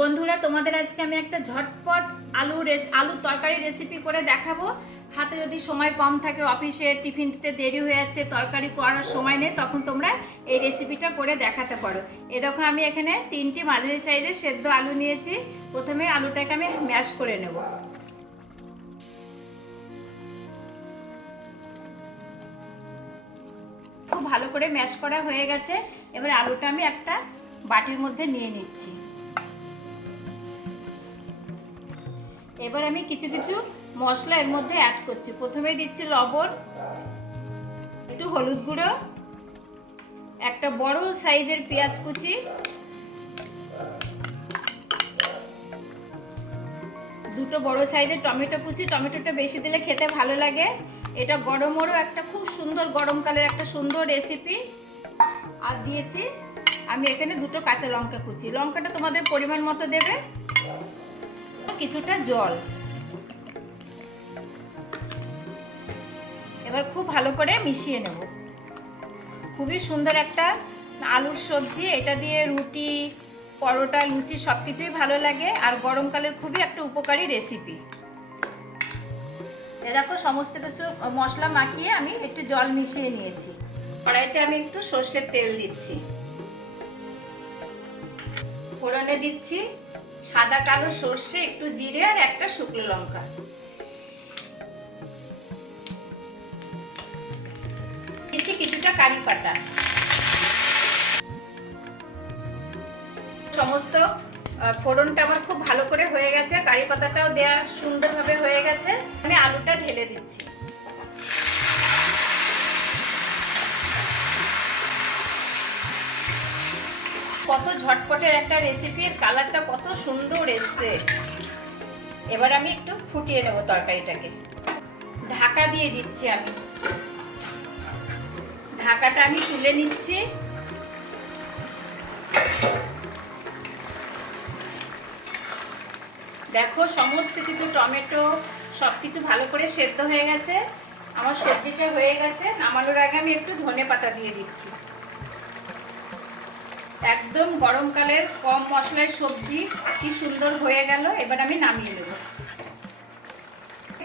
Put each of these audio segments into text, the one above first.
বন্ধুরা, তোমাদের আজকে আমি একটা ঝটপট আলু রেস, আলু তরকারি রেসিপি করে দেখাবো। হাতে যদি সময় কম থাকে অফিসে টিফিন দিতে দেরি হয়ে যাচ্ছে, তরকারি করার সময় নেই, তখন তোমরা এই রেসিপিটা করে দেখাতে পারো। এরকম আমি এখানে তিনটি মাঝারি সাইজের সেদ্ধ আলু নিয়েছি। প্রথমে আলুটাকে আমি ম্যাশ করে নেব। খুব ভালো করে ম্যাশ করা হয়ে গেছে। এবার আলুটা আমি একটা বাটির মধ্যে নিয়ে নিচ্ছি। এবার আমি কিছু কিছু মশলা এর মধ্যে অ্যাড করছি। প্রথমে দিচ্ছি লবণ, একটু হলুদ গুঁড়ো, একটা বড় সাইজের পেঁয়াজ কুচি, দুটো বড় সাইজের টমেটো কুচি। টমেটোটা বেশি দিলে খেতে ভালো লাগে। এটা গরমেরও একটা খুব সুন্দর গরমকালের একটা সুন্দর রেসিপি আর দিয়েছি আমি এখানে দুটো কাঁচা লঙ্কা কুচি। লঙ্কাটা তোমাদের পরিমাণ মতো দেবে। কিছুটা জল। এবার খুব ভালো করে মিশিয়ে নেব। খুবই সুন্দর একটা আলুর সবজি, এটা দিয়ে রুটি, পরোটা, লুচি সব কিছুই ভালো লাগে আর গরমকালের খুবই একটা উপকারী রেসিপি এরকম সমস্ত কিছু মশলা মাখিয়ে আমি একটু জল মিশিয়ে নিয়েছি। কড়াইতে আমি একটু সর্ষের তেল দিচ্ছি। ফোড়নে দিচ্ছি সাদা, কালো সর্ষে, একটু জিরে আর একটা শুকনো লঙ্কা। দিচ্ছি কিছুটা কারি পাতা। সমস্ত ফোড়নটা আমার খুব ভালো করে হয়ে গেছে। কারি পাতাটাও দেওয়া সুন্দরভাবে হয়ে গেছে। আমি আলুটা ঢেলে দিচ্ছি। কত ঝটপটের একটা রেসিপির কালারটা কত সুন্দর এসছে। এবার আমি একটু ফুটিয়ে নেব তরকারিটাকে। ঢাকা দিয়ে দিচ্ছি আমি। ঢাকাটা আমি তুলে নিচ্ছি। দেখো, সমস্ত কিছু টমেটো সব কিছু ভালো করে সেদ্ধ হয়ে গেছে। আমার সবজিটা হয়ে গেছে। নামানোর আগে আমি একটু ধনে পাতা দিয়ে দিচ্ছি। একদম গরমকালের কম মশলার সবজি, কি সুন্দর হয়ে গেল। এবার আমি নামিয়ে নেব।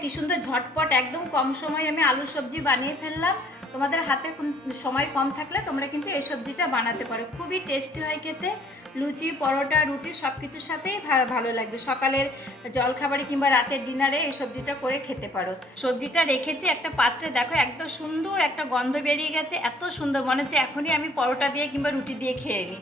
কি সুন্দর ঝটপট, একদম কম সময়ে আমি আলু সবজি বানিয়ে ফেললাম। তোমাদের হাতে সময় কম থাকলে তোমরা কিন্তু এই সবজিটা বানাতে পারো। খুবই টেস্টি হয় খেতে। লুচি, পরোটা, রুটি সব কিছুর সাথেই ভালো লাগবে। সকালের জলখাবারে কিংবা রাতের ডিনারে এই সবজিটা করে খেতে পারো। সবজিটা রেখেছি একটা পাত্রে, দেখো একদম সুন্দর একটা গন্ধ বেরিয়ে গেছে, এত সুন্দর মনে হচ্ছে এখনই আমি পরোটা দিয়ে কিংবা রুটি দিয়ে খেয়ে নিই।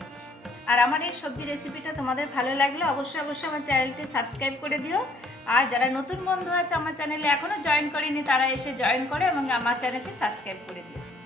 আর আমার এই সবজি রেসিপিটা তোমাদের ভালো লাগলে অবশ্যই অবশ্যই আমার চ্যানেলটি সাবস্ক্রাইব করে দিও। আর যারা নতুন বন্ধু আছে আমার চ্যানেলে এখনও জয়েন করেনি, তারা এসে জয়েন করে এবং আমার চ্যানেলটি সাবস্ক্রাইব করে দিও।